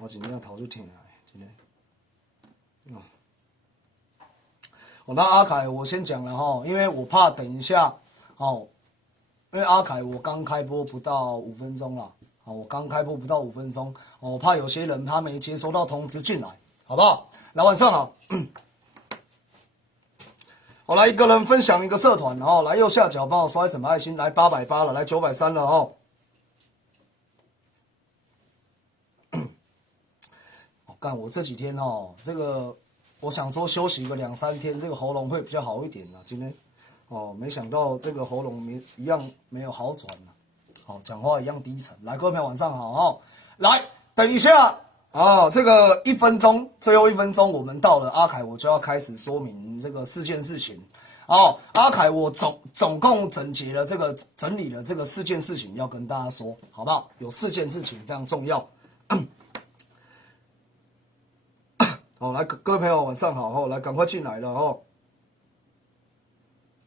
我今天要头就疼啊，今天。那阿凯我先讲了哈，因为我怕等一下，因为阿凯我刚开播不到5分钟了，我刚开播不到5分钟，我怕有些人他没接收到通知进来，好不好？来，晚上好。好，来一个人分享一个社团，来右下角帮我刷一整排爱心，来880了，来930了哦。干，我这几天这个我想说休息个2、3天，这个喉咙会比较好一点啊。今天没想到这个喉咙一样没有好转啊，讲话一样低沉。来，各位朋友晚上好哦。来，等一下这个1分钟，最后1分钟我们到了，阿凯我就要开始说明这个4件事情。阿凯我总共整理了这个4件事情要跟大家说，好不好？有4件事情非常重要。好，来各位朋友晚上好，来赶快进来了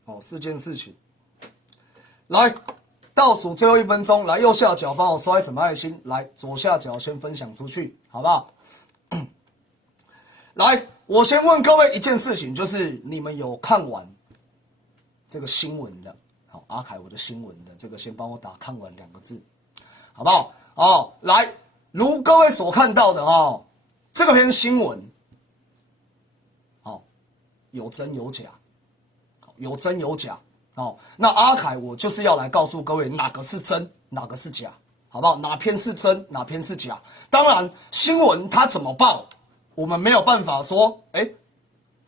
4件事情，来倒数最后1分钟，来右下角帮我刷一整排爱心，来左下角先分享出去，好不好？来，我先问各位一件事情，就是你们有看完这个新闻的？好，阿凯我的新闻的这个先帮我打看完2个字，好不好？来，如各位所看到的这个篇新闻。有真有假，有真有假那阿凯我就是要来告诉各位哪个是真，哪个是假，好不好？哪篇是真，哪篇是假？当然，新闻它怎么报，我们没有办法说，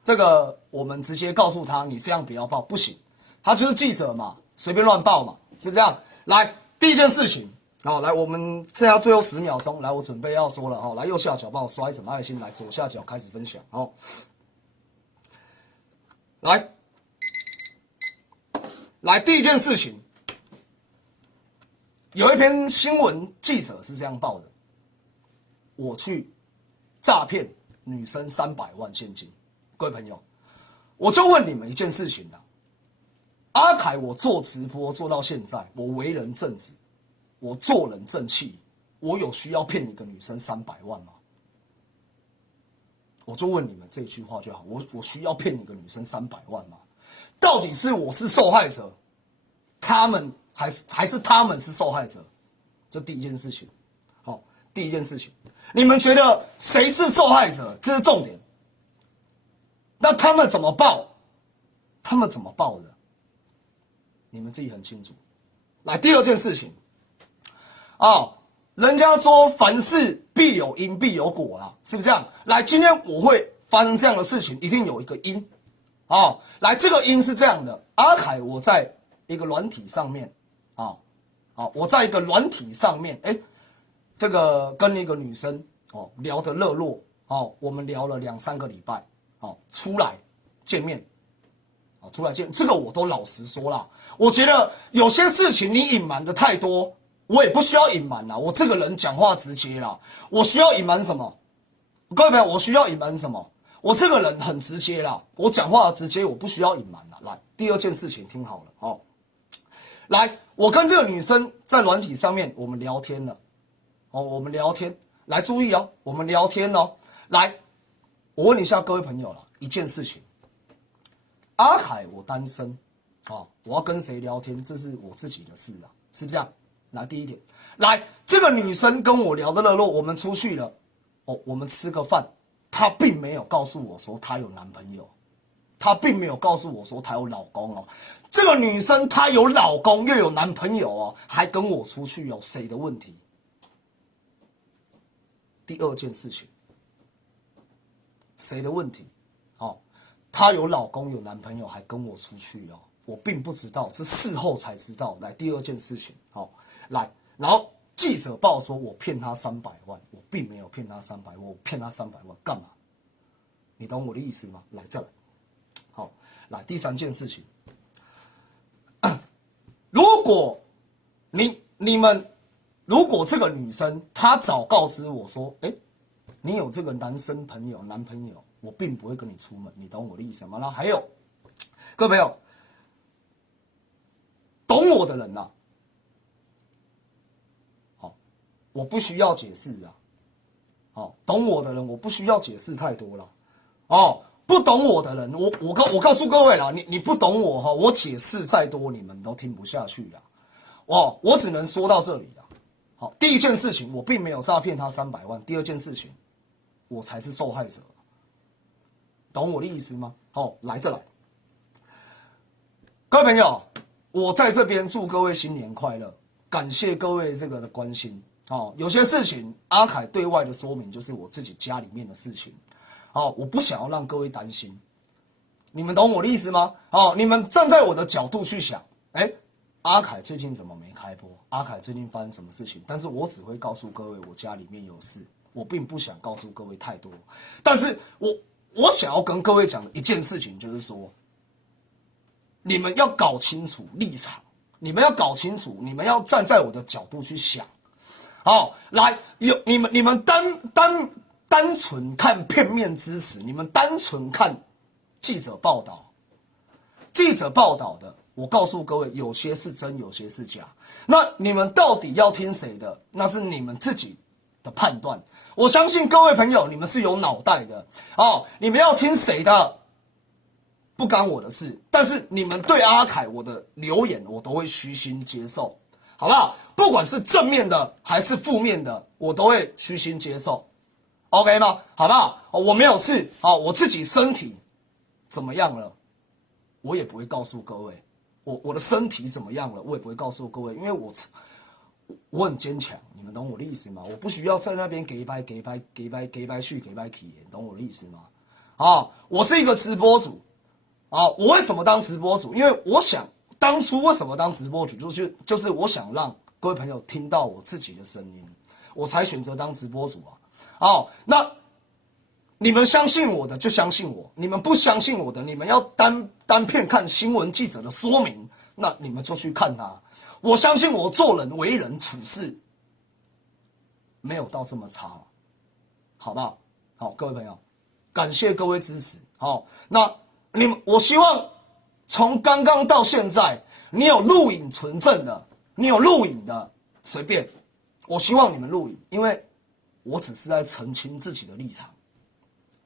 这个我们直接告诉他你这样不要报，不行，他就是记者嘛，随便乱报嘛，是不是这样？来，第一件事情，来，我们剩下最后10秒钟，来，我准备要说了来右下角帮我刷一整排爱心，来左下角开始分享来，第一件事情，有一篇新闻记者是这样报的：我去诈骗女生300万现金。各位朋友，我就问你们一件事情啦，阿凯我做直播做到现在，我为人正直，我做人正气，我有需要骗一个女生300万吗？我就问你们这句话就好，我需要骗一个女生300万吗？到底是我是受害者，他们还是他们是受害者？这第一件事情。第一件事情，你们觉得谁是受害者？这是重点。那他们怎么报？他们怎么报的？你们自己很清楚。来，第二件事情，人家说凡事必有因必有果啦，是不是这样？来，今天我会发生这样的事情，一定有一个因。来，这个因是这样的，阿凯我在一个软体上面，我在一个软体上面，这个跟一个女生聊得热络，我们聊了2、3个礼拜，出来见面，这个我都老实说啦。我觉得有些事情你隐瞒的太多，我也不需要隐瞒啦。我这个人讲话直接啦，我需要隐瞒什么？各位朋友，我需要隐瞒什么？我这个人很直接啦，我讲话直接，我不需要隐瞒啦。来，第二件事情听好了来，我跟这个女生在软体上面我们聊天了，我们聊天，来注意我们聊天来，我问一下各位朋友了一件事情，阿凯我单身我要跟谁聊天，这是我自己的事是不是这样？来，第一点，来，这个女生跟我聊得热络，我们出去了，我们吃个饭。她并没有告诉我说她有男朋友，她并没有告诉我说她有老公这个女生她有老公又有男朋友还跟我出去谁的问题？第二件事情，谁的问题？她有老公有男朋友还跟我出去我并不知道，是事后才知道。来，第二件事情来，然后记者报说我骗他300万，我并没有骗他300万，我骗他300万干嘛？你懂我的意思吗？来，再来，来第3件事情，如果你们如果这个女生她早告知我说，你有这个男朋友，我并不会跟你出门，你懂我的意思吗？然后还有，各位朋友，懂我的人我不需要解释哦，懂我的人我不需要解释太多了，哦，不懂我的人，我告诉各位啦，你不懂我哈，我解释再多你们都听不下去啦，哦，我只能说到这里了。好，第一件事情我并没有诈骗他300万，第二件事情我才是受害者，懂我的意思吗？好，来这来，各位朋友，我在这边祝各位新年快乐，感谢各位这个的关心。哦，有些事情阿凯对外的说明就是我自己家里面的事情，哦，我不想要让各位担心，你们懂我的意思吗？哦，你们站在我的角度去想，哎，阿凯最近怎么没开播？阿凯最近发生什么事情？但是我只会告诉各位我家里面有事，我并不想告诉各位太多。但是我想要跟各位讲的一件事情就是说，你们要搞清楚立场，你们要搞清楚，你们要站在我的角度去想。好，来，你们单纯看片面之词，你们单纯看记者报道的，我告诉各位，有些是真，有些是假。那你们到底要听谁的？那是你们自己的判断。我相信各位朋友，你们是有脑袋的哦，你们要听谁的，不干我的事。但是你们对阿凯我的留言，我都会虚心接受。好不好？不管是正面的还是负面的，我都会虚心接受 ，OK 吗？好不好？我没有事，好，我自己身体怎么样了，我也不会告诉各位。我的身体怎么样了，我也不会告诉各位，因为我很坚强，你们懂我的意思吗？我不需要在那边给掰去，懂我的意思吗？啊，我是一个直播主，啊，我为什么当直播主？因为我想。当初为什么当直播主，就是我想让各位朋友听到我自己的声音，我才选择当直播主啊。哦，那你们相信我的就相信我，你们不相信我的，你们要单片看新闻记者的说明，那你们就去看他。我相信我做人为人处事没有到这么差，好不好？好，各位朋友，感谢各位支持。好，那我希望。从刚刚到现在，你有录影存证的，你有录影的，随便。我希望你们录影，因为我只是在澄清自己的立场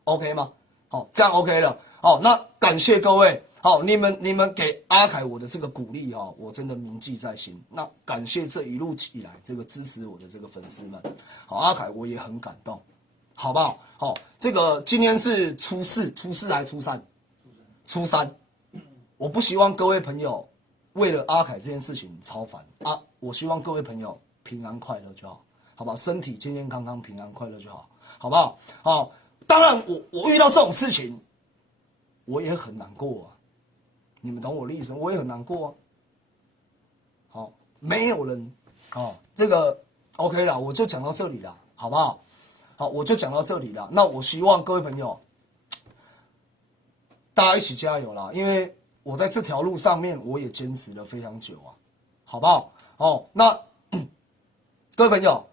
，OK 吗？好，这样 OK 了。好，那感谢各位。好，你们给阿凯我的这个鼓励哈，我真的铭记在心。那感谢这一路以来这个支持我的这个粉丝们。好，阿凯我也很感动，好不好？好，这个今天是初四还是初三？初三。我不希望各位朋友为了阿凯这件事情超烦啊！我希望各位朋友平安快乐就好，好吧？身体健健康康、平安快乐就好，好不好？好，当然我遇到这种事情，我也很难过啊！你们懂我的意思？我也很难过啊！好，没有人，哦，这个 OK 了，我就讲到这里了，好不好？好，我就讲到这里了。那我希望各位朋友，大家一起加油啦！因为我在这条路上面，我也坚持了非常久啊，好不好？哦，那各位朋友，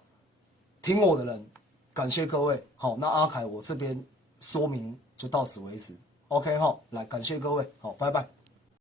听我的人，感谢各位。好，那阿凯我这边说明就到此为止 ，OK 哈，来感谢各位，好，拜拜。